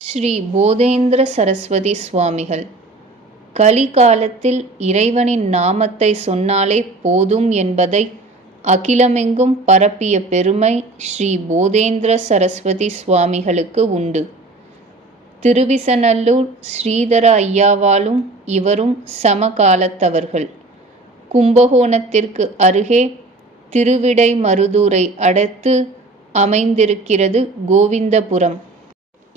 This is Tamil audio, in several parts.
ஸ்ரீ போதேந்திர சரஸ்வதி சுவாமிகள் கலிகாலத்தில் இறைவனின் நாமத்தை சொன்னாலே போதும் என்பதை அகிலமெங்கும் பரப்பிய பெருமை ஸ்ரீ போதேந்திர சரஸ்வதி சுவாமிகளுக்கு உண்டு. திருவிசநல்லூர் ஸ்ரீதர ஐயாவாலும் இவரும் சமகாலத்தவர்கள். கும்பகோணத்திற்கு அருகே திருவிடைமருதூரை அடுத்து அமைந்திருக்கிறது கோவிந்தபுரம்.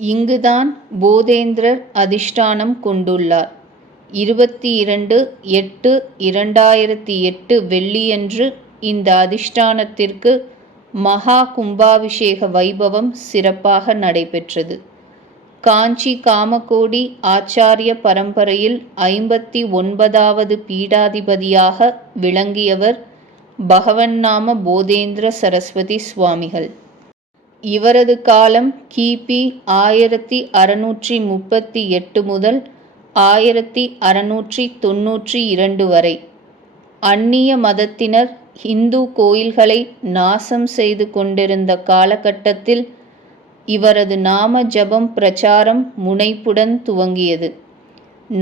இங்குதான் போதேந்திரர் அதிஷ்டானம் கொண்டுள்ளார். 22/8/2008 வெள்ளியன்று இந்த அதிஷ்டானத்திற்கு மகா கும்பாபிஷேக வைபவம் சிறப்பாக நடைபெற்றது. காஞ்சி காமகோடி ஆச்சாரிய பரம்பரையில் 59வது பீடாதிபதியாக விளங்கியவர் பகவன்னாம போதேந்திர சரஸ்வதி சுவாமிகள். இவரது காலம் கிபி 1638 முதல் 1692 வரை. அந்நிய மதத்தினர் இந்து கோயில்களை நாசம் செய்து கொண்டிருந்த காலகட்டத்தில் இவரது நாம ஜபம் பிரச்சாரம் முனைப்புடன் துவங்கியது.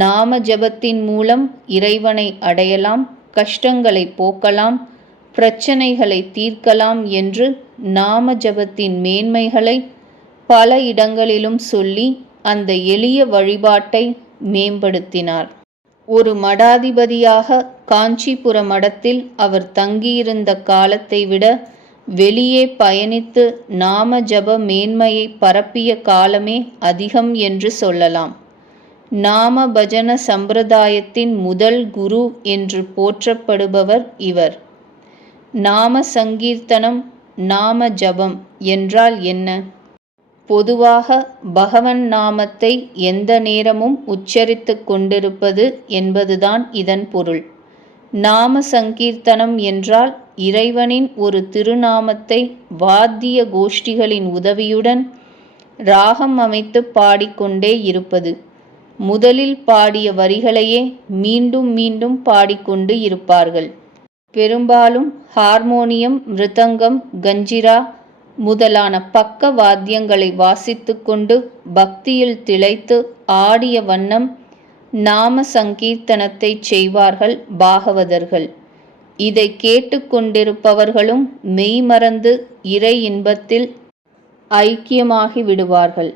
நாம ஜபத்தின் மூலம் இறைவனை அடையலாம், கஷ்டங்களை போக்கலாம், பிரச்சனைகளை தீர்க்கலாம் என்று நாம ஜபத்தின் மேன்மைகளை பல இடங்களிலும் சொல்லி அந்த எளிய வழிபாட்டை மேம்படுத்தினார். ஒரு மடாதிபதியாக காஞ்சிபுர மடத்தில் அவர் தங்கியிருந்த காலத்தை விட வெளியே பயணித்து நாம ஜப மேன்மையை பரப்பிய காலமே அதிகம் என்று சொல்லலாம். நாம பஜன சம்பிரதாயத்தின் முதல் குரு என்று போற்றப்படுபவர் இவர். நாம சங்கீர்த்தனம், நாம ஜபம் என்றால் என்ன? பொதுவாக பகவன் நாமத்தை எந்த நேரமும் உச்சரித்து கொண்டிருப்பது என்பதுதான் இதன் பொருள். நாம சங்கீர்த்தனம் என்றால் இறைவனின் ஒரு திருநாமத்தை வாத்திய கோஷ்டிகளின் உதவியுடன் ராகம் அமைத்து பாடிக்கொண்டே இருப்பது. முதலில் பாடிய வரிகளையே மீண்டும் மீண்டும் பாடிக்கொண்டு இருப்பார்கள். பெரும்பாலும் ஹார்மோனியம், மிருதங்கம், கஞ்சிரா முதலான பக்க வாத்தியங்களை வாசித்து கொண்டு பக்தியில் திளைத்து ஆடிய வண்ணம் நாம சங்கீர்த்தனத்தை செய்வார்கள் பாகவதர்கள். இதை கேட்டுக்கொண்டிருப்பவர்களும் மெய்மறந்து இறை இன்பத்தில் ஐக்கியமாகி விடுவார்கள்.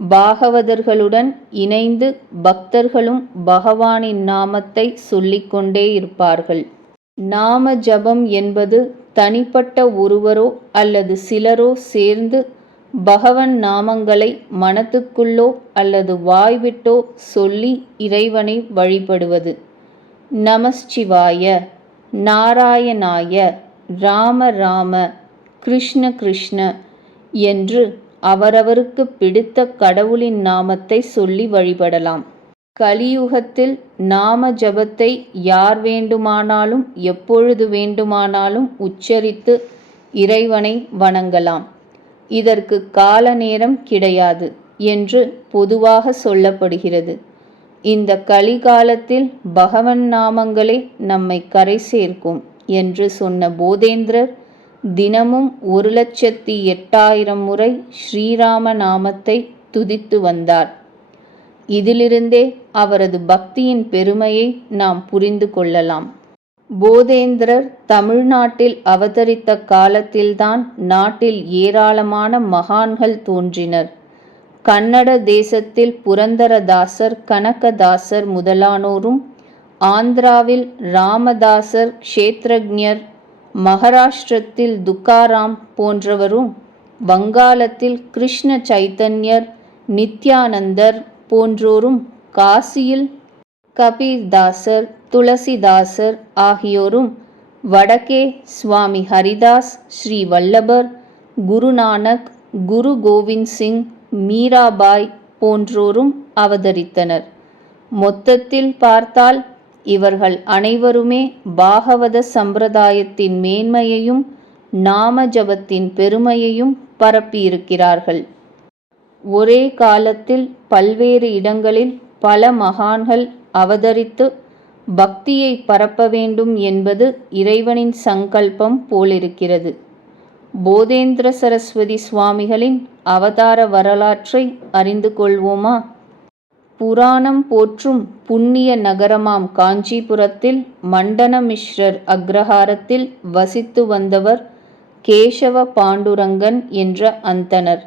பாகவதர்களுடன் இணைந்து பக்தர்களும் பகவானின் நாமத்தை சொல்லிக்கொண்டே இருப்பார்கள். நாம ஜபம் என்பது தனிப்பட்ட ஒருவரோ அல்லது சிலரோ சேர்ந்து பகவன் நாமங்களை மனத்துக்குள்ளோ அல்லது வாய்விட்டோ சொல்லி இறைவனை வழிபடுவது. நமசிவாய, நாராயணாய, ராம ராம, கிருஷ்ண கிருஷ்ண என்று அவரவருக்கு பிடித்த கடவுளின் நாமத்தை சொல்லி வழிபடலாம். கலியுகத்தில் நாம ஜபத்தை யார் வேண்டுமானாலும் எப்பொழுது வேண்டுமானாலும் உச்சரித்து இறைவனை வணங்கலாம். இதற்கு கால நேரம் கிடையாது என்று பொதுவாக சொல்லப்படுகிறது. இந்த கலிகாலத்தில் பகவன் நாமங்களே நம்மை கரை சேர்க்கும் என்று சொன்ன போதேந்திரர் தினமும் 1,08,000 முறை ஸ்ரீராம நாமத்தை துதித்து வந்தார். இதிலிருந்தே அவரது பக்தியின் பெருமையை நாம் புரிந்து கொள்ளலாம். போதேந்திரர் தமிழ்நாட்டில் அவதரித்த காலத்தில்தான் நாட்டில் ஏராளமான மகான்கள் தோன்றினர். கன்னட தேசத்தில் புரந்தரதாசர், கனகதாசர் முதலானோரும், ஆந்திராவில் ராமதாசர், க்ஷேத்ரஜ்ஞர், மகாராஷ்டிரத்தில் துக்காராம் போன்றவரும், வங்காளத்தில் கிருஷ்ண சைத்தன்யர், நித்யானந்தர் போன்றோரும், காசியில் கபீர்தாசர், துளசிதாசர் ஆகியோரும், வடக்கே சுவாமி ஹரிதாஸ், ஸ்ரீ வல்லபர், குருநானக், குரு கோவிந்த் சிங், மீராபாய் போன்றோரும் அவதரித்தனர். மொத்தத்தில் பார்த்தால் இவர்கள் அனைவருமே பாகவத சம்பிரதாயத்தின் மேன்மையையும் நாம ஜபத்தின் பெருமையையும் பரப்பியிருக்கிறார்கள். ஒரே காலத்தில் பல்வேறு இடங்களில் பல மகான்கள் அவதரித்து பக்தியை பரப்ப வேண்டும் என்பது இறைவனின் சங்கல்பம் போலிருக்கிறது. போதேந்திர சரஸ்வதி சுவாமிகளின் அவதார வரலாற்றை அறிந்து கொள்வோமா? புராணம் போற்றும் புண்ணிய நகரமாம் காஞ்சிபுரத்தில் மண்டனமிஸ்ரர் அக்ரஹாரத்தில் வசித்து வந்தவர் கேசவ பாண்டுரங்கன் என்ற அந்தணர்.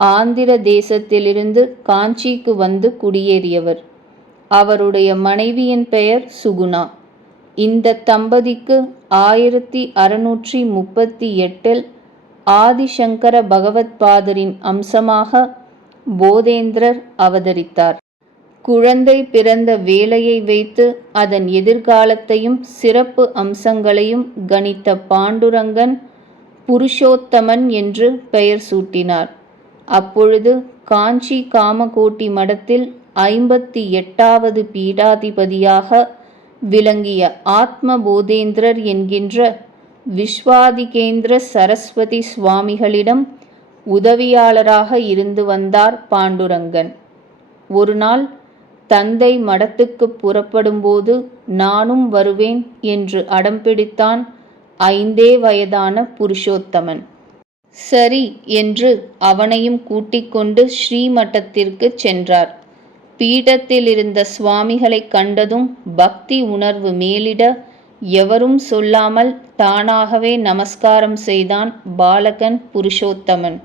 ஆந்திர தேசத்திலிருந்து காஞ்சிக்கு வந்து குடியேறியவர். அவருடைய மனைவியின் பெயர் சுகுணா. இந்த தம்பதிக்கு 1638 ஆதிசங்கர பகவத்பாதரின் அம்சமாக போதேந்திரர் அவதரித்தார். குழந்தை பிறந்த வேலையை வைத்து அதன் எதிர்காலத்தையும் சிறப்பு அம்சங்களையும் கணித்த பாண்டுரங்கன் புருஷோத்தமன் என்று பெயர் சூட்டினார். அப்பொழுது காஞ்சி காமகோட்டி மடத்தில் 58வது பீடாதிபதியாக விளங்கிய ஆத்ம போதேந்திரர் என்கின்ற விஸ்வாதிகேந்திர சரஸ்வதி சுவாமிகளிடம் உதவியாளராக இருந்து வந்தார் பாண்டுரங்கன். ஒரு நாள் தந்தை மடத்துக்கு புறப்படும்போது நானும் வருவேன் என்று அடம்பிடித்தான் 5 வயதான புருஷோத்தமன். சரி என்று அவனையும் கூட்டிக் கொண்டு ஸ்ரீமட்டத்திற்கு சென்றார். பீடத்தில் இருந்த சுவாமிகளை கண்டதும் பக்தி உணர்வு மேலிட எவரும் சொல்லாமல் தானாகவே நமஸ்காரம் செய்தான் பாலகன் புருஷோத்தமன்.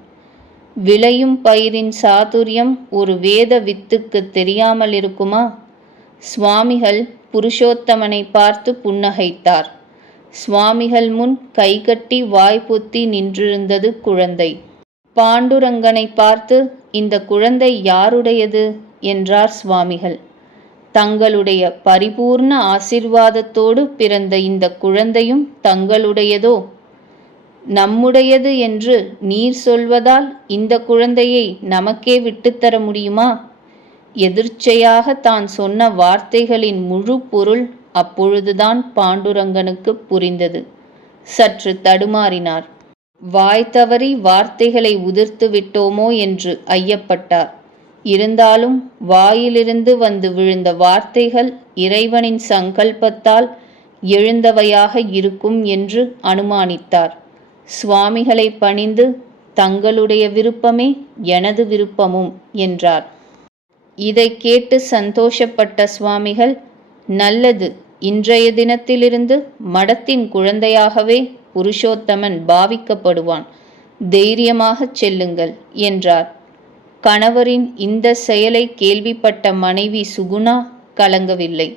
விளையும் பயிரின் சாதுரியம் ஒரு வேத வித்துக்கு தெரியாமல் இருக்குமா? சுவாமிகள் புருஷோத்தமனை பார்த்து புன்னகைத்தார். சுவாமிகள் முன் கைகட்டி வாய்ப்பொத்தி நின்றிருந்தது குழந்தை. பாண்டுரங்கனை பார்த்து, இந்த குழந்தை யாருடையது என்றார் சுவாமிகள். தங்களுடைய பரிபூர்ண ஆசீர்வாதத்தோடு பிறந்த இந்த குழந்தையும் தங்களுடையதோ? நம்முடையது என்று நீர் சொல்வதால் இந்த குழந்தையை நமக்கே விட்டுத்தர முடியுமா? எதிர்ச்சையாக தான் சொன்ன வார்த்தைகளின் முழு பொருள் அப்பொழுதுதான் பாண்டுரங்கனுக்கு புரிந்தது. சற்று தடுமாறினார். வாய் தவறி வார்த்தைகளை உதிர்த்து விட்டோமோ என்று ஐயப்பட்டார். இருந்தாலும் வாயிலிருந்து வந்து விழுந்த வார்த்தைகள் இறைவனின் சங்கல்பத்தால் எழுந்தவையாக இருக்கும் என்று அனுமானித்தார். சுவாமிகளை பணிந்து, தங்களுடைய விருப்பமே எனது விருப்பமும் என்றார். இதை கேட்டு சந்தோஷப்பட்ட சுவாமிகள், நல்லது, இன்றைய தினத்திலிருந்து மடத்தின் குழந்தையாகவே புருஷோத்தமன் பாவிக்கப்படுவான். தைரியமாகச் செல்லுங்கள் என்றார். கணவரின் இந்த செயலை கேள்விப்பட்ட மனைவி சுகுணா கலங்கவில்லை.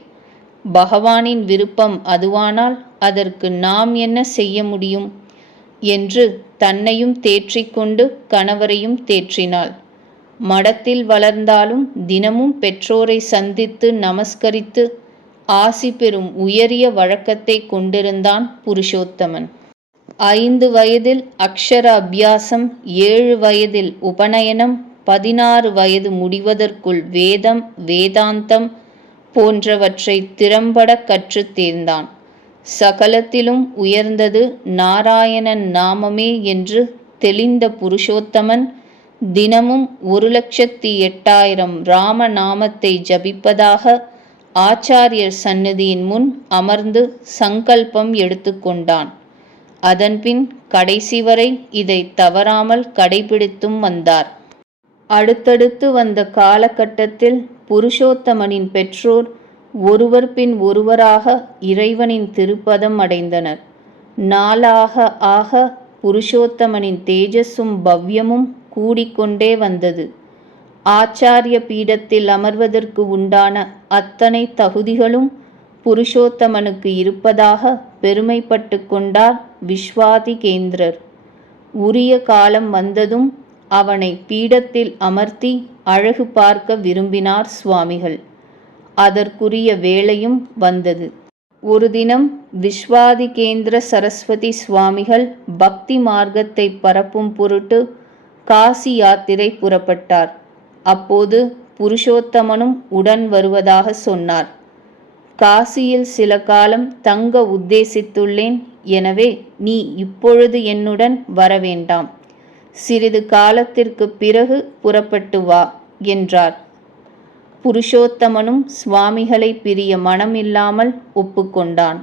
பகவானின் விருப்பம் அதுவானால் அதற்கு நாம் என்ன செய்ய முடியும் என்று தன்னையும் தேற்றிக்கொண்டு கணவரையும் தேற்றினாள். மடத்தில் வளர்ந்தாலும் தினமும் பெற்றோரை சந்தித்து நமஸ்கரித்து ஆசி பெறும் உயரிய வழக்கத்தை கொண்டிருந்தான் புருஷோத்தமன். 5 வயதில் அக்ஷர அபியாசம், 7 வயதில் உபநயனம், 16 வயது முடிவதற்குள் வேதம், வேதாந்தம் போன்றவற்றை திறம்பட கற்றுத் தேர்ந்தான். சகலத்திலும் உயர்ந்தது நாராயணன் நாமமே என்று தெளிந்த புருஷோத்தமன் தினமும் 1,08,000 ராம நாமத்தை ஜபிப்பதாக ஆச்சாரியர் சந்நிதியின் முன் அமர்ந்து சங்கல்பம் எடுத்துக்கொண்டான். அதன்பின் கடைசி வரை இதை தவறாமல் கடைபிடித்தும் வந்தார். அடுத்தடுத்து வந்த காலகட்டத்தில் புருஷோத்தமனின் பெற்றோர் ஒருவர் பின் ஒருவராக இறைவனின் திருப்பதம் அடைந்தனர். நாளாக ஆக புருஷோத்தமனின் தேஜஸும் பவ்யமும் கூடிக்கொண்டே வந்தது. ஆச்சாரிய பீடத்தில் அமர்வதற்கு உண்டான அத்தனை தகுதிகளும் புருஷோத்தமனுக்கு இருப்பதாக பெருமைப்பட்டு கொண்டார் விஸ்வாதிகேந்திரர். உரிய காலம் வந்ததும் அவனை பீடத்தில் அமர்த்தி அழகு பார்க்க விரும்பினார் சுவாமிகள். அதற்குரிய வேளையும் வந்தது. ஒரு தினம் விஸ்வாதிகேந்திர சரஸ்வதி சுவாமிகள் பக்தி மார்க்கத்தை பரப்பும் பொருட்டு காசி யாத்திரை புறப்பட்டார். அப்போது புருஷோத்தமனும் உடன் வருவதாக சொன்னார். காசியில் சில காலம் தங்க உத்தேசித்துள்ளேன். எனவே நீ இப்பொழுது என்னுடன் வரவேண்டாம். சிறிது காலத்திற்கு பிறகு புறப்பட்டு வா என்றார். புருஷோத்தமனும் சுவாமிகளை பிரிய மனமில்லாமல் ஒப்புக்கொண்டான்.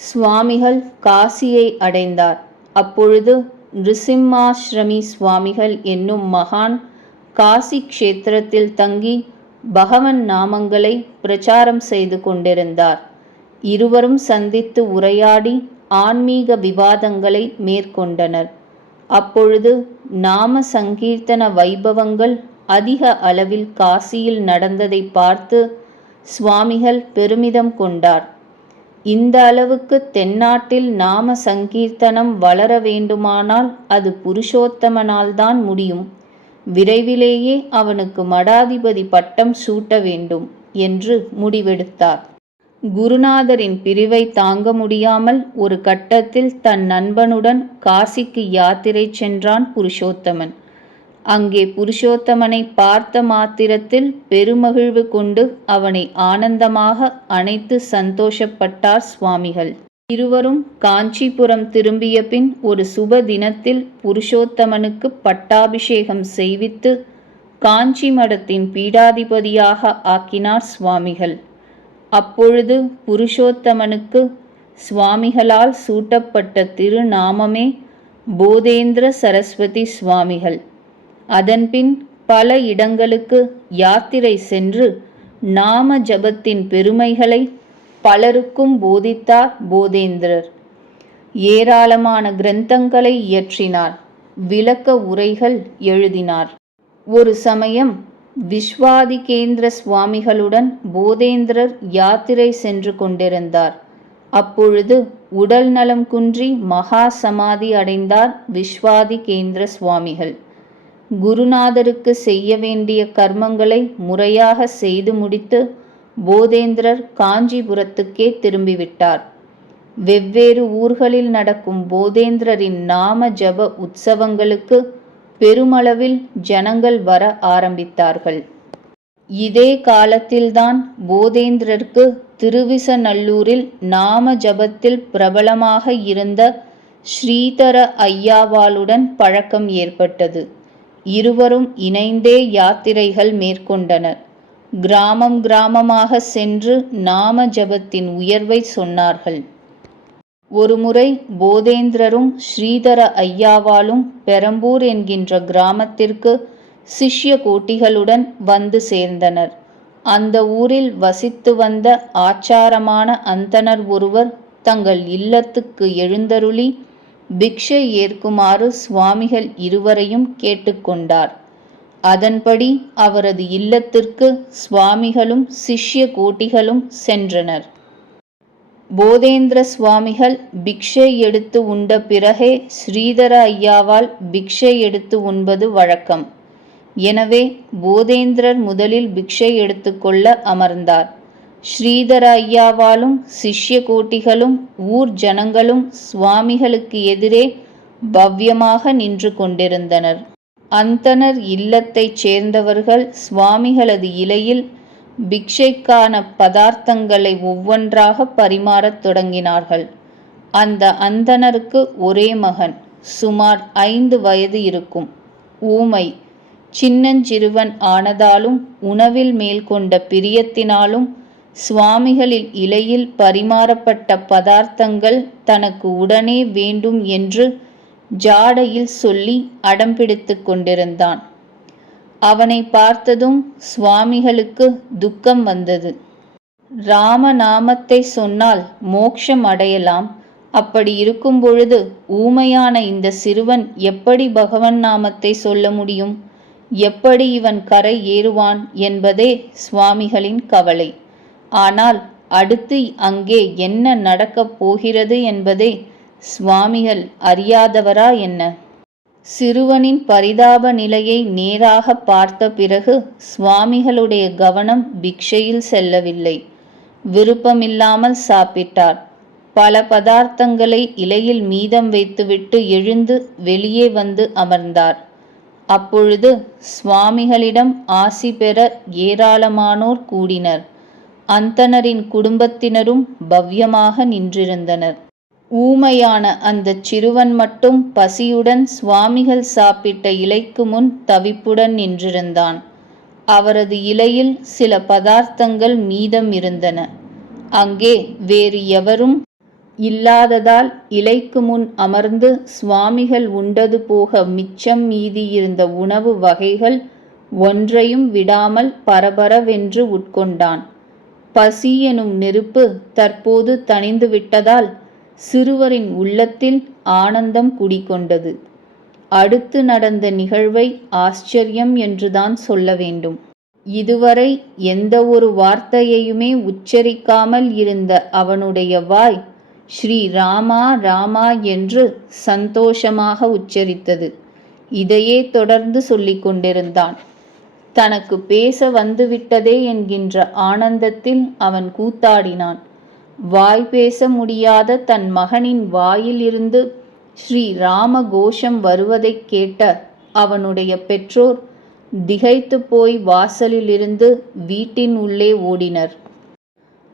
சுவாமிகள் காசியை அடைந்தார். அப்பொழுது நிருசிம்மாஸ்ரமி சுவாமிகள் என்னும் மகான் காசி க்ஷேத்திரத்தில் தங்கி பகவன் நாமங்களை பிரச்சாரம் செய்து கொண்டிருந்தார். இருவரும் சந்தித்து உரையாடி ஆன்மீக விவாதங்களை மேற்கொண்டனர். அப்பொழுது நாம சங்கீர்த்தன வைபவங்கள் அதிக அளவில் காசியில் நடந்ததை பார்த்து சுவாமிகள் பெருமிதம் கொண்டார். இந்த அளவுக்கு தென்னாட்டில் நாம சங்கீர்த்தனம் வளர வேண்டுமானால் அது புருஷோத்தமனால்தான் முடியும். விரைவிலேயே அவனுக்கு மடாதிபதி பட்டம் சூட்ட வேண்டும் என்று முடிவெடுத்தார். குருநாதரின் பிரிவை தாங்க முடியாமல் ஒரு கட்டத்தில் தன் நண்பனுடன் காசிக்கு யாத்திரை சென்றான் புருஷோத்தமன். அங்கே புருஷோத்தமனை பார்த்த மாத்திரத்தில் பெருமகிழ்வு கொண்டு அவனை ஆனந்தமாக அணைத்து சந்தோஷப்பட்டார் சுவாமிகள். இருவரும் காஞ்சிபுரம் திரும்பிய பின் ஒரு சுப தினத்தில் புருஷோத்தமனுக்கு பட்டாபிஷேகம் செய்வித்து காஞ்சி மடத்தின் பீடாதிபதியாக ஆக்கினார் சுவாமிகள். அப்பொழுது புருஷோத்தமனுக்கு சுவாமிகளால் சூட்டப்பட்ட திருநாமமே போதேந்திர சரஸ்வதி சுவாமிகள். அதன்பின் பல இடங்களுக்கு யாத்திரை சென்று நாம ஜபத்தின் பெருமைகளை பலருக்கும் போதித்தார் போதேந்திரர். ஏராளமான கிரந்தங்களை இயற்றினார். விளக்க உரைகள் எழுதினார். ஒரு சமயம் விஸ்வாதிகேந்திர சுவாமிகளுடன் போதேந்திரர் யாத்திரை சென்று கொண்டிருந்தார். அப்பொழுது உடல் நலம் குன்றி மகா சமாதி அடைந்தார் விஸ்வாதிகேந்திர சுவாமிகள். குருநாதருக்கு செய்ய வேண்டிய கர்மங்களை முறையாக செய்து முடித்து போதேந்திரர் காஞ்சிபுரத்துக்கே திரும்பிவிட்டார். வெவ்வேறு ஊர்களில் நடக்கும் போதேந்திரரின் நாம ஜப உற்சவங்களுக்கு பெருமளவில் ஜனங்கள் வர ஆரம்பித்தார்கள். இதே காலத்தில்தான் போதேந்திரருக்கு திருவிசநல்லூரில் நாம ஜபத்தில் பிரபலமாக இருந்த ஸ்ரீதர ஐயாவாளுடன் பழக்கம் ஏற்பட்டது. இருவரும் இணைந்தே யாத்திரைகள் மேற்கொண்டனர். கிராமம் கிராமமாக சென்று நாம ஜபத்தின் உயர்வை சொன்னார்கள். ஒருமுறை போதேந்திரரும் ஸ்ரீதர ஐயாவாலும் பெரம்பூர் என்கின்ற கிராமத்திற்கு சிஷ்ய கோட்டிகளுடன் வந்து சேர்ந்தனர். அந்த ஊரில் வசித்து வந்த ஆச்சாரமான அந்தணர் ஒருவர் தங்கள் இல்லத்துக்கு எழுந்தருளி பிக்ஷை ஏற்குமாறு சுவாமிகள் இருவரையும் கேட்டுக்கொண்டார். அதன்படி அவரது இல்லத்திற்கு சுவாமிகளும் சிஷ்ய கோட்டிகளும் சென்றனர். போதேந்திர சுவாமிகள் பிக்ஷை எடுத்து உண்ட பிறகே ஸ்ரீதர ஐயாவால் பிக்ஷை எடுத்து உண்பது வழக்கம். எனவே போதேந்திரர் முதலில் பிக்ஷை எடுத்துக்கொள்ள அமர்ந்தார். ஸ்ரீதர ஐயாவாலும் சிஷ்ய கோட்டிகளும் ஊர் ஜனங்களும் சுவாமிகளுக்கு எதிரே பவ்யமாக நின்று கொண்டிருந்தனர். அந்தணர் இல்லத்தைச் சேர்ந்தவர்கள் சுவாமிகளது இலையில் பிக்ஷைக்கான பதார்த்தங்களை ஒவ்வொன்றாக பரிமாறத் தொடங்கினார்கள். அந்த அந்தணருக்கு ஒரே மகன், சுமார் 5 வயது இருக்கும், ஊமை, சின்னஞ்சிறுவன் ஆனதாலும் உணவில் மேல் கொண்ட பிரியத்தினாலும் சுவாமிகளில் இலையில் பரிமாறப்பட்ட பதார்த்தங்கள் தனக்கு உடனே வேண்டும் என்று ஜாடையில் சொல்லி அடம்பிடித்து கொண்டிருந்தான். அவனை பார்த்ததும் சுவாமிகளுக்கு துக்கம் வந்தது. ராமநாமத்தை சொன்னால் மோட்சம் அடையலாம். அப்படி இருக்கும் பொழுது ஊமையான இந்த சிறுவன் எப்படி பகவன் நாமத்தை சொல்ல முடியும்? எப்படி இவன் கரை ஏறுவான் என்பதே சுவாமிகளின் கவலை. ஆனால் அடுத்து அங்கே என்ன நடக்கப் போகிறது என்பதை சுவாமிகள் அறியாதவரா என்ன? சிறுவனின் பரிதாப நிலையை நேராக பார்த்த பிறகு சுவாமிகளுடைய கவனம் பிக்ஷையில் செல்லவில்லை. விருப்பமில்லாமல் சாப்பிட்டார். பல பதார்த்தங்களை இலையில் மீதம் வைத்துவிட்டு எழுந்து வெளியே வந்து அமர்ந்தார். அப்பொழுது சுவாமிகளிடம் ஆசி பெற ஏராளமானோர் கூடினர். அந்தணரின் குடும்பத்தினரும் பவ்யமாக நின்றிருந்தனர். ஊமையான அந்த சிறுவன் மட்டும் பசியுடன் சுவாமிகள் சாப்பிட்ட இலைக்கு முன் தவிப்புடன் நின்றிருந்தான். அவரது இலையில் சில பதார்த்தங்கள் மீதம் இருந்தன. அங்கே வேறு எவரும் இல்லாததால் இலைக்கு முன் அமர்ந்து சுவாமிகள் உண்டது போக மிச்சம் மீதியிருந்த உணவு வகைகள் ஒன்றையும் விடாமல் பரபரவென்று உட்கொண்டான். பசி எனும் நெருப்பு தற்போது தணிந்து விட்டதால் சிறுவரின் உள்ளத்தில் ஆனந்தம் குடிகொண்டது. அடுத்து நடந்த நிகழ்வை ஆச்சரியம் என்றுதான் சொல்ல வேண்டும். இதுவரை எந்த ஒரு வார்த்தையுமே உச்சரிக்காமல் இருந்த அவனுடைய வாய் ஸ்ரீ ராமா ராமா என்று சந்தோஷமாக உச்சரித்தது. இதையே தொடர்ந்து சொல்லிக் கொண்டிருந்தான். தனக்கு பேச வந்துவிட்டதே என்கின்ற ஆனந்தத்தில் அவன் கூத்தாடினான். வாய் பேச முடியாத தன் மகனின் வாயிலிருந்து ஸ்ரீ ராம கோஷம் வருவதைக் கேட்ட அவனுடைய பெற்றோர் திகைத்து போய் வாசலிலிருந்து வீட்டின் உள்ளே ஓடினர்.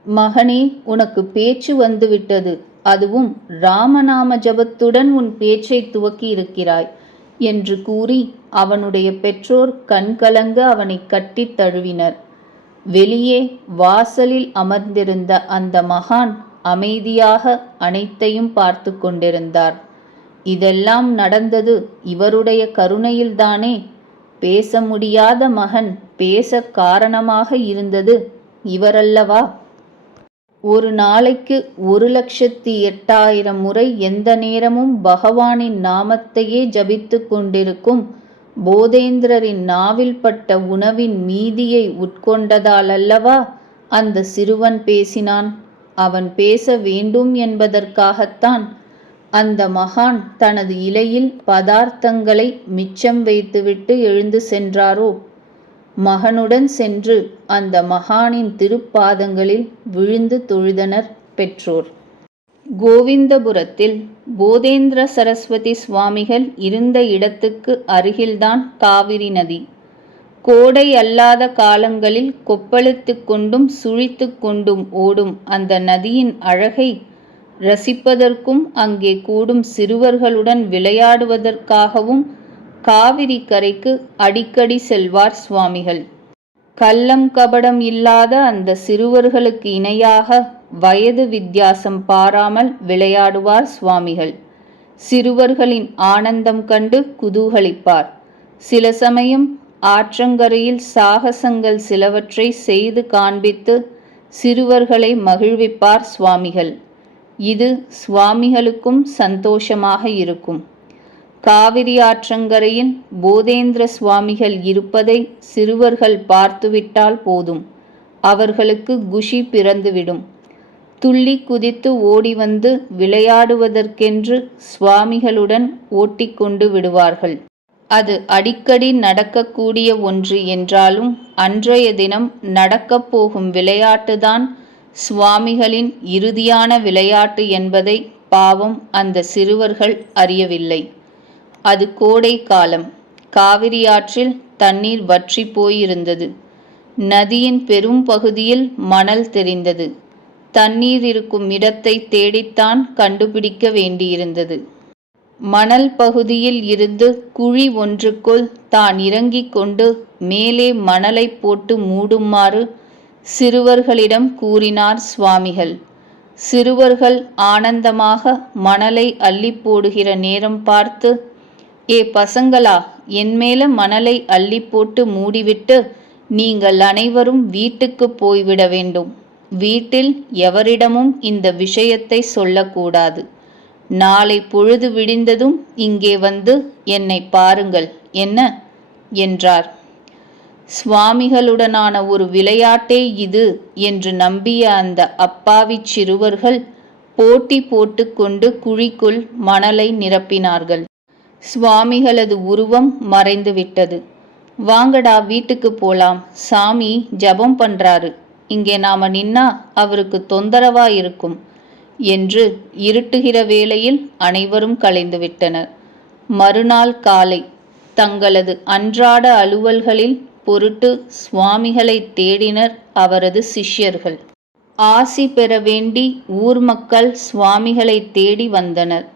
மகனே, உனக்கு பேச்சு வந்துவிட்டது, அதுவும் ராமநாம ஜபத்துடன் உன் பேச்சை துவக்கி இருக்கிறாய் என்று கூறி அவனுடைய பெற்றோர் கண்கலங்க அவனை கட்டித் தழுவினர். வெளியே வாசலில் அமர்ந்திருந்த அந்த மகான் அமைதியாக அனைத்தையும் பார்த்து கொண்டிருந்தார். இதெல்லாம் நடந்தது இவருடைய கருணையில்தானே. பேச முடியாத மகன் பேச காரணமாக இருந்தது இவரல்லவா? ஒரு நாளைக்கு 1,08,000 முறை எந்த நேரமும் பகவானின் நாமத்தையே ஜபித்து கொண்டிருக்கும் போதேந்திரரின் நாவில் பட்ட உணவின் மீதியை உட்கொண்டதாலல்லவா அந்த சிறுவன் பேசினான். அவன் பேச வேண்டும் என்பதற்காகத்தான் அந்த மகான் தனது இலையில் பதார்த்தங்களை மிச்சம் வைத்துவிட்டு எழுந்து சென்றாரோ? மகனுடன் சென்று அந்த மகானின் திருப்பாதங்களில் விழுந்து தொழுதனர் பெற்றோர். கோவிந்தபுரத்தில் போதேந்திர சரஸ்வதி சுவாமிகள் இருந்த இடத்துக்கு அருகில்தான் காவிரி நதி. கோடை அல்லாத காலங்களில் கொப்பளித்து கொண்டும் சுழித்து கொண்டும் ஓடும் அந்த நதியின் அழகை ரசிப்பதற்கும் அங்கே கூடும் சிறுவர்களுடன் விளையாடுவதற்காகவும் காவிரி கரைக்கு அடிக்கடி செல்வார் சுவாமிகள். கள்ளம் கபடம் இல்லாத அந்த சிறுவர்களுக்கு இணையாக வயது வித்தியாசம் பாராமல் விளையாடுவார் சுவாமிகள். சிறுவர்களின் ஆனந்தம் கண்டு குதூகலிப்பார். சில சமயம் ஆற்றங்கரையில் சாகசங்கள் சிலவற்றை செய்து காண்பித்து சிறுவர்களை மகிழ்விப்பார் சுவாமிகள். இது சுவாமிகளுக்கும் சந்தோஷமாக இருக்கும். காவிரி ஆற்றங்கரையில் போதேந்திர சுவாமிகள் இருப்பதை சிறுவர்கள் பார்த்துவிட்டால் போதும், அவர்களுக்கு குஷி பிறந்துவிடும். துள்ளி குதித்து ஓடி வந்து விளையாடுவதற்கென்று சுவாமிகளுடன் ஓட்டிக்கொண்டு விடுவார்கள். அது அடிக்கடி நடக்கக்கூடிய ஒன்று என்றாலும் அன்றைய தினம் நடக்கப் போகும் விளையாட்டுதான் சுவாமிகளின் இறுதியான விளையாட்டு என்பதை பாவம் அந்த சிறுவர்கள் அறியவில்லை. அது கோடை காலம். காவிரி ஆற்றில் தண்ணீர் வற்றி போயிருந்தது. நதியின் பெரும் பகுதியில் மணல் தெரிந்தது. தண்ணீர் இருக்கும் இடத்தை தேடித்தான் கண்டுபிடிக்க வேண்டியிருந்தது. மணல் பகுதியில் இருந்து குழி ஒன்றுக்குள் தான் இறங்கிக் கொண்டு மேலே மணலை போட்டு மூடுமாறு சிறுவர்களிடம் கூறினார் சுவாமிகள். சிறுவர்கள் ஆனந்தமாக மணலை அள்ளி போடுகிற நேரம் பார்த்து, ஏ பசங்களா, என்மேல மணலை அள்ளி போட்டு மூடிவிட்டு நீங்கள் அனைவரும் வீட்டுக்கு போய்விட வேண்டும். வீட்டில் எவரிடமும் இந்த விஷயத்தை சொல்லக்கூடாது. நாளை பொழுது விடிந்ததும் இங்கே வந்து என்னை பாருங்கள், என்ன என்றார். சுவாமிகளுடனான ஒரு விளையாட்டே இது என்று நம்பிய அந்த அப்பாவிச் சிறுவர்கள் போட்டி போட்டுக்கொண்டு குழிக்குள் மணலை நிரப்பினார்கள். சுவாமிகளது உருவம் மறைந்துவிட்டது. வாங்கடா, வீட்டுக்கு போலாம், சாமி ஜபம் பண்றாரு, இங்கே நாம நின்னா அவருக்கு தொந்தரவா இருக்கும் என்று இருட்டுகிற வேளையில் அனைவரும் கலைந்துவிட்டனர். மறுநாள் காலை தங்களது அன்றாட அலுவல்களில் பொருட்டு சுவாமிகளை தேடினர் அவரது சிஷ்யர்கள். ஆசி பெற வேண்டி ஊர் மக்கள் சுவாமிகளை தேடி வந்தனர்.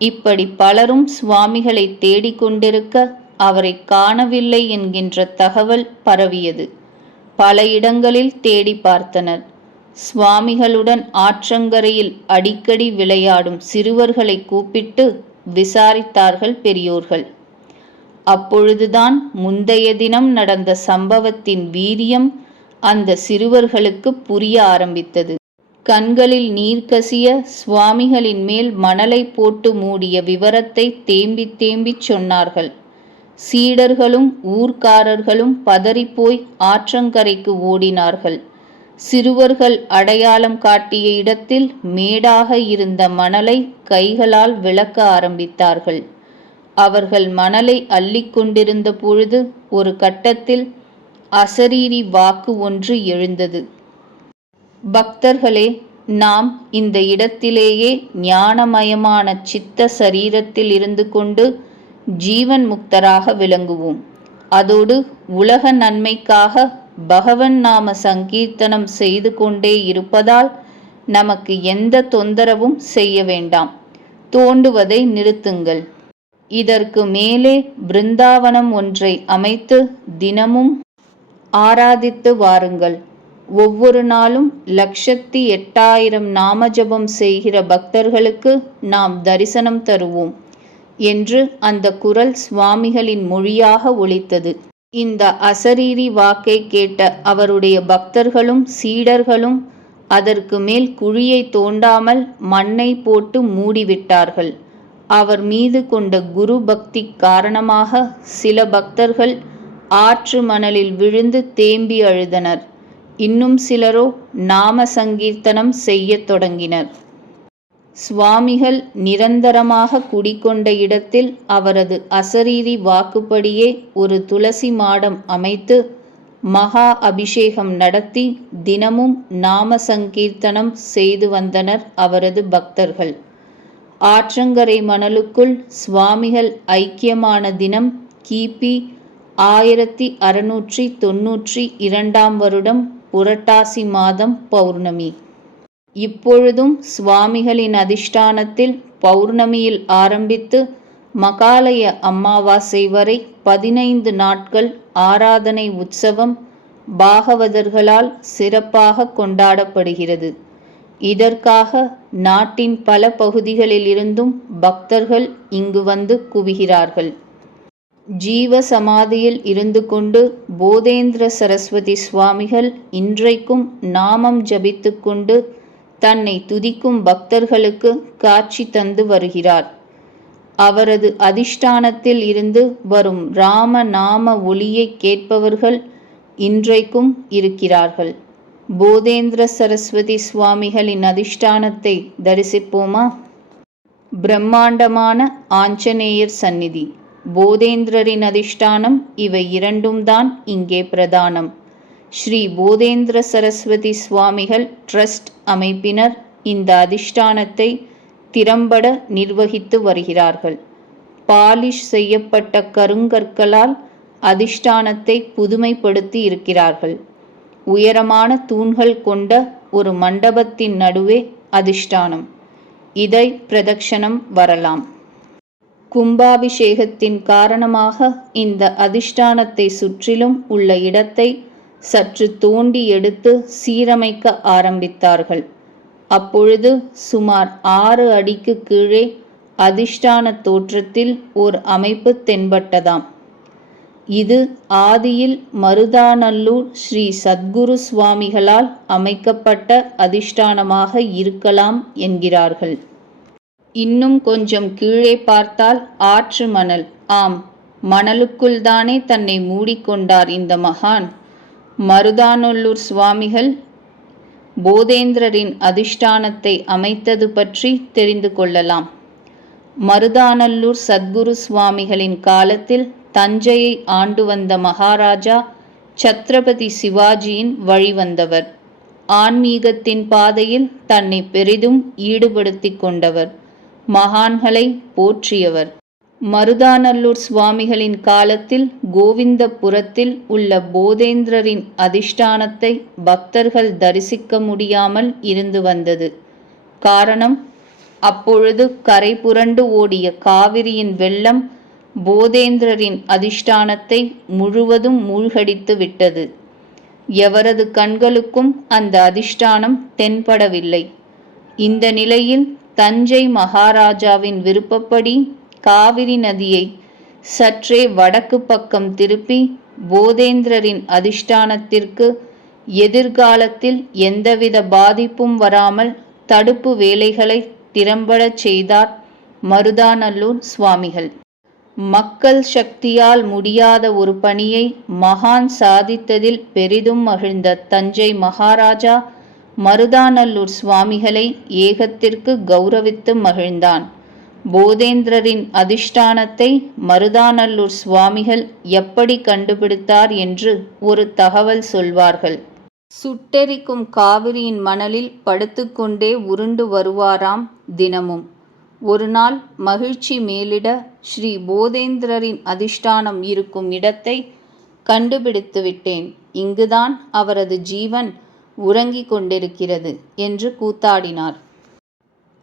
இப்படி பலரும் சுவாமிகளை தேடிக்கொண்டிருக்க அவரை காணவில்லை என்கின்ற தகவல் பரவியது. பல இடங்களில் தேடி பார்த்தனர். சுவாமிகளுடன் ஆற்றங்கரையில் அடிக்கடி விளையாடும் சிறுவர்களை கூப்பிட்டு விசாரித்தார்கள் பெரியோர்கள். அப்பொழுதுதான் முந்தைய தினம் நடந்த சம்பவத்தின் வீரியம் அந்த சிறுவர்களுக்கு புரிய ஆரம்பித்தது. கண்களில் நீர் கசிய சுவாமிகளின் மேல் மணலை போட்டு மூடிய விவரத்தை தேம்பி தேம்பிச் சொன்னார்கள். சீடர்களும் ஊர்க்காரர்களும் பதறிப்போய் ஆற்றங்கரைக்கு ஓடினார்கள். சிறுவர்கள் அடையாளம் காட்டிய இடத்தில் மேடாக இருந்த மணலை கைகளால் விளக்க ஆரம்பித்தார்கள். அவர்கள் மணலை அள்ளிக்கொண்டிருந்த பொழுது ஒரு கட்டத்தில் அசரீரி வாக்கு ஒன்று எழுந்தது. பக்தர்களே, நாம் இந்த இடத்திலேயே ஞானமயமான சித்த சரீரத்தில் இருந்து கொண்டு ஜீவன் முக்தராக விளங்குவோம். அதோடு உலக நன்மைக்காக பகவன் நாம சங்கீர்த்தனம் செய்து கொண்டே இருப்பதால் நமக்கு எந்த தொந்தரவும் செய்ய வேண்டாம். தோண்டுவதை நிறுத்துங்கள். இதற்கு மேலே பிருந்தாவனம் ஒன்றை அமைத்து தினமும் ஆராதித்து வாருங்கள். ஒவ்வொரு நாளும் 1,08,000 நாமஜபம் செய்கிற பக்தர்களுக்கு நாம் தரிசனம் தருவோம் என்று அந்த குரல் சுவாமிகளின் மொழியாக ஒலித்தது. இந்த அசரீரி வாக்கை கேட்ட அவருடைய பக்தர்களும் சீடர்களும் அதற்கு மேல் குழியை தோண்டாமல் மண்ணை போட்டு மூடிவிட்டார்கள். அவர் மீது கொண்ட குரு பக்தி காரணமாக சில பக்தர்கள் ஆற்று மணலில் விழுந்து தேம்பி அழுதனர். இன்னும் சிலரோ நாம சங்கீர்த்தனம் செய்யத் தொடங்கினர். சுவாமிகள் நிரந்தரமாக குடிகொண்ட இடத்தில் அவரது அசரீரி வாக்குப்படியே ஒரு துளசி மாடம் அமைத்து மகா அபிஷேகம் நடத்தி தினமும் நாம சங்கீர்த்தனம் செய்து வந்தனர் அவரது பக்தர்கள். ஆற்றங்கரை மணலுக்குள் சுவாமிகள் ஐக்கியமான தினம் கிபி 1692 வருடம் புரட்டாசி மாதம் பௌர்ணமி. இப்பொழுதும் சுவாமிகளின் அதிஷ்டானத்தில் பௌர்ணமியில் ஆரம்பித்து மகாலய அமாவாசை வரை 15 நாட்கள் ஆராதனை உற்சவம் பாகவதர்களால் சிறப்பாக கொண்டாடப்படுகிறது. இதற்காக நாட்டின் பல பகுதிகளிலிருந்தும் பக்தர்கள் இங்கு வந்து குவிகிறார்கள். ஜீவ சமாதியில் இருந்து கொண்டு போதேந்திர சரஸ்வதி சுவாமிகள் இன்றைக்கும் நாமம் ஜபித்து கொண்டு தன்னை துதிக்கும் பக்தர்களுக்கு காட்சி தந்து வருகிறார். அவரது அதிஷ்டானத்தில் இருந்து வரும் ராம நாம ஒலியை கேட்பவர்கள் இன்றைக்கும் இருக்கிறார்கள். போதேந்திர சரஸ்வதி சுவாமிகளின் அதிஷ்டானத்தை தரிசிப்போமா? பிரம்மாண்டமான ஆஞ்சநேயர் சந்நிதி, போதேந்திரரின் அதிஷ்டானம், இவை இரண்டும் தான் இங்கே பிரதானம். ஸ்ரீ போதேந்திர சரஸ்வதி சுவாமிகள் ட்ரஸ்ட் அமைப்பினர் இந்த அதிஷ்டானத்தை திறம்பட நிர்வகித்து வருகிறார்கள். பாலிஷ் செய்யப்பட்ட கருங்கற்களால் அதிஷ்டானத்தை புதுமைப்படுத்தி இருக்கிறார்கள். உயரமான தூண்கள் கொண்ட ஒரு மண்டபத்தின் நடுவே அதிஷ்டானம். இதை பிரதட்சணம் வரலாம். கும்பாபிஷேகத்தின் காரணமாக இந்த அதிஷ்டானத்தை சுற்றிலும் உள்ள இடத்தை சற்று தோண்டி எடுத்து சீரமைக்க ஆரம்பித்தார்கள். அப்பொழுது சுமார் 6 அடிக்கு கீழே அதிஷ்டான தோற்றத்தில் ஓர் அமைப்பு தென்பட்டதாம். இது ஆதியில் மருதாநல்லூர் ஸ்ரீ சத்குரு சுவாமிகளால் அமைக்கப்பட்ட அதிஷ்டானமாக இருக்கலாம் என்கிறார்கள். இன்னும் கொஞ்சம் கீழே பார்த்தால் ஆற்று மணல். ஆம், மணலுக்குள் தானே தன்னை மூடிக்கொண்டார் இந்த மகான். மருதாநல்லூர் சுவாமிகள் போதேந்திரரின் அதிஷ்டானத்தை அமைத்தது பற்றி தெரிந்து கொள்ளலாம். மருதாநல்லூர் சத்குரு சுவாமிகளின் காலத்தில் தஞ்சையை ஆண்டு வந்த மகாராஜா சத்ரபதி சிவாஜியின் வழிவந்தவர். ஆன்மீகத்தின் பாதையில் தன்னை பெரிதும் ஈடுபடுத்தி கொண்டவர். மகான்களை போற்றியவர். மருதாநல்லூர் சுவாமிகளின் காலத்தில் கோவிந்தபுரத்தில் உள்ள போதேந்திரரின் அதிஷ்டானத்தை பக்தர்கள் தரிசிக்க முடியாமல் இருந்து வந்தது. காரணம், அப்பொழுது கரை புரண்டு ஓடிய காவிரியின் வெள்ளம் போதேந்திரரின் அதிஷ்டானத்தை முழுவதும் மூழ்கடித்து விட்டது. எவரது கண்களுக்கும் அந்த அதிஷ்டானம் தென்படவில்லை. இந்த நிலையில் தஞ்சை மகாராஜாவின் விருப்பப்படி காவிரி நதியை சற்றே வடக்கு பக்கம் திருப்பி போதேந்திரரின் அதிஷ்டானத்திற்கு எதிர்காலத்தில் எந்தவித பாதிப்பும் வராமல் தடுப்பு வேலைகளை திறம்படச் செய்தார் மருதாநல்லூர் சுவாமிகள். மக்கள் சக்தியால் முடியாத ஒரு பணியை மகான் சாதித்ததில் பெரிதும் மகிழ்ந்த தஞ்சை மகாராஜா மருதாநல்லூர் சுவாமிகளை ஏகத்திற்கு கௌரவித்து மகிழ்ந்தான். போதேந்திரரின் அதிஷ்டானத்தை மருதாநல்லூர் சுவாமிகள் எப்படி கண்டுபிடித்தார் என்று ஒரு தகவல் சொல்வார்கள். சுட்டெரிக்கும் காவிரியின் மணலில் படுத்துக்கொண்டே உருண்டு வருவாராம் தினமும். ஒரு நாள் மகிழ்ச்சி மேலிட ஸ்ரீ போதேந்திரரின் அதிஷ்டானம் இருக்கும் இடத்தை கண்டுபிடித்து விட்டேன், இங்குதான் அவரது ஜீவன் உறங்கிக் கொண்டிருக்கிறது என்று கூத்தாடினார்.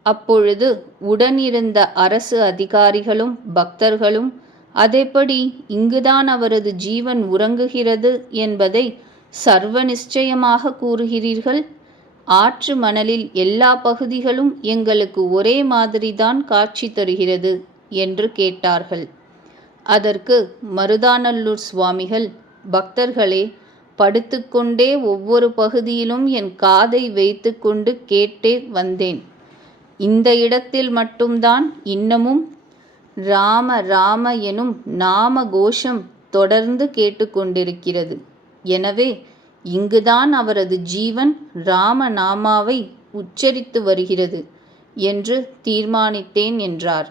அப்பொழுது உடனிருந்த அரசு அதிகாரிகளும் பக்தர்களும், அதெப்படி இங்குதான் அவரது ஜீவன் உறங்குகிறது என்பதை சர்வ நிச்சயமாக கூறுகிறீர்கள்? ஆற்று மணலில் எல்லா பகுதிகளும் எங்களுக்கு ஒரே மாதிரிதான் காட்சி தருகிறது என்று கேட்டார்கள். அதற்கு மருதாநல்லூர் சுவாமிகள், பக்தர்களே, படுத்துக்கொண்டே ஒவ்வொரு பகுதியிலும் என் காதை வைத்து கொண்டு கேட்டே வந்தேன். இந்த இடத்தில் மட்டும்தான் இன்னமும் ராம ராம எனும் நாம கோஷம் தொடர்ந்து கேட்டுக்கொண்டிருக்கிறது. எனவே இங்குதான் அவரது ஜீவன் ராமநாமாவை உச்சரித்து வருகிறது என்று தீர்மானித்தேன் என்றார்.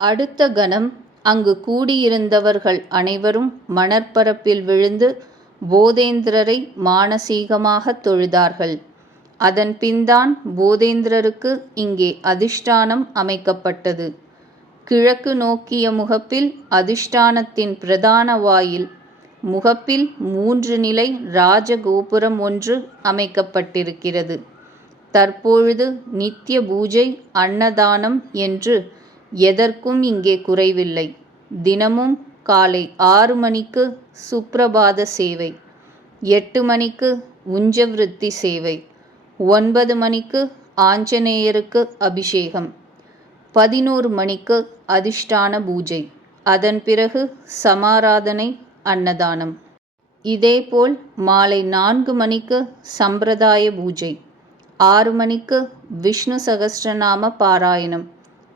அடுத்த கணம் அங்கு கூடியிருந்தவர்கள் அனைவரும் மணற்பரப்பில் விழுந்து போதேந்திரரை மானசீகமாக தொழுதார்கள். அதன் பின்தான் போதேந்திரருக்கு இங்கே அதிஷ்டானம் அமைக்கப்பட்டது. கிழக்கு நோக்கிய முகப்பில் அதிஷ்டானத்தின் பிரதான வாயில், முகப்பில் 3 நிலை ராஜகோபுரம் ஒன்று அமைக்கப்பட்டிருக்கிறது. தற்பொழுது நித்திய பூஜை, அன்னதானம் என்று எதற்கும் இங்கே குறைவில்லை. தினமும் காலை 6 மணிக்கு சுப்ரபாத சேவை, 8 மணிக்கு உஞ்சவிருத்தி சேவை, 9 மணிக்கு ஆஞ்சநேயருக்கு அபிஷேகம், 11 மணிக்கு அதிஷ்டான பூஜை, அதன் பிறகு சமாராதனை, அன்னதானம். இதேபோல் மாலை 4 மணிக்கு சம்பிரதாய பூஜை, 6 மணிக்கு விஷ்ணு சகஸ்ரநாம பாராயணம்,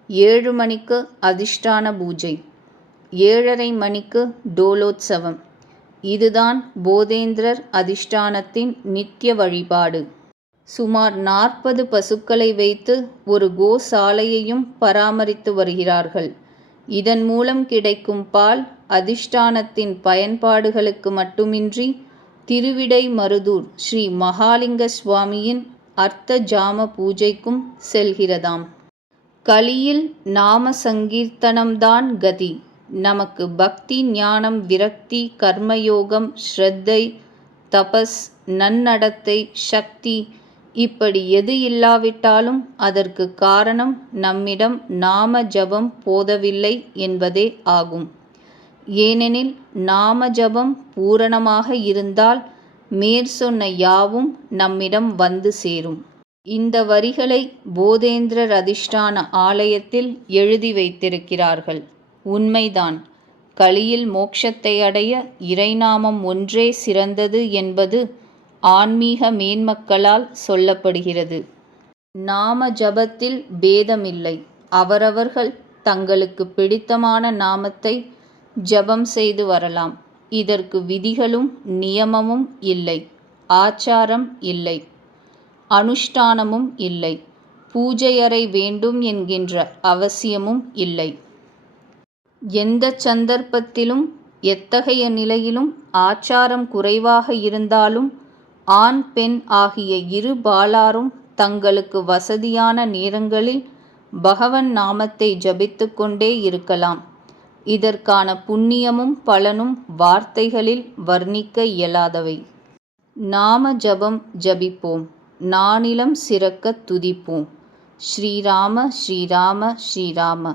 7 மணிக்கு அதிஷ்டான பூஜை, 7:30 மணிக்கு டோலோத்சவம். இதுதான் போதேந்திரர் அதிஷ்டானத்தின் நித்திய வழிபாடு. சுமார் 40 பசுக்களை வைத்து ஒரு கோசாலையையும் பராமரித்து வருகிறார்கள். இதன் மூலம் கிடைக்கும் பால் அதிஷ்டானத்தின் பயன்பாடுகளுக்கு மட்டுமின்றி திருவிடைமருதூர் ஸ்ரீ மகாலிங்க சுவாமியின் அர்த்த ஜாம பூஜைக்கும் செல்கிறதாம். கலியில் நாம சங்கீர்த்தனம்தான் கதி. நமக்கு பக்தி, ஞானம், விரக்தி, கர்மயோகம், ஸ்ரத்தை, தபஸ், நன்னடத்தை, சக்தி இப்படி எது இல்லாவிட்டாலும் அதற்கு காரணம் நம்மிடம் நாம ஜபம் போதவில்லை என்பதே ஆகும். ஏனெனில் நாம ஜபம் பூரணமாக இருந்தால் மேற்சொன்ன யாவும் நம்மிடம் வந்து சேரும். இந்த வரிகளை போதேந்திரர் அதிஷ்டான ஆலயத்தில் எழுதி வைத்திருக்கிறார்கள். உண்மைதான். கலியில் மோட்சத்தை அடைய இறைநாமம் ஒன்றே சிறந்தது என்பது ஆன்மீக மேன்மக்களால் சொல்லப்படுகிறது. நாம ஜபத்தில் பேதமில்லை. அவரவர்கள் தங்களுக்கு பிடித்தமான நாமத்தை ஜபம் செய்து வரலாம். இதற்கு விதிகளும் நியமமும் இல்லை, ஆச்சாரம் இல்லை, அனுஷ்டானமும் இல்லை, பூஜையறை வேண்டும் என்கின்ற அவசியமும் இல்லை. எந்த சந்தர்ப்பத்திலும் எத்தகைய நிலையிலும் ஆச்சாரம் குறைவாக இருந்தாலும் ஆண் பெண் ஆகிய இரு பாலாரும் தங்களுக்கு வசதியான நேரங்களில் பகவன் நாமத்தை ஜபித்து கொண்டே இருக்கலாம். இதற்கான புண்ணியமும் பலனும் வார்த்தைகளில் வர்ணிக்க இயலாதவை. நாம ஜபம் ஜபிப்போம், நானிலம் சிறக்க துதிப்போம். ஸ்ரீராம ஸ்ரீராம ஸ்ரீராம.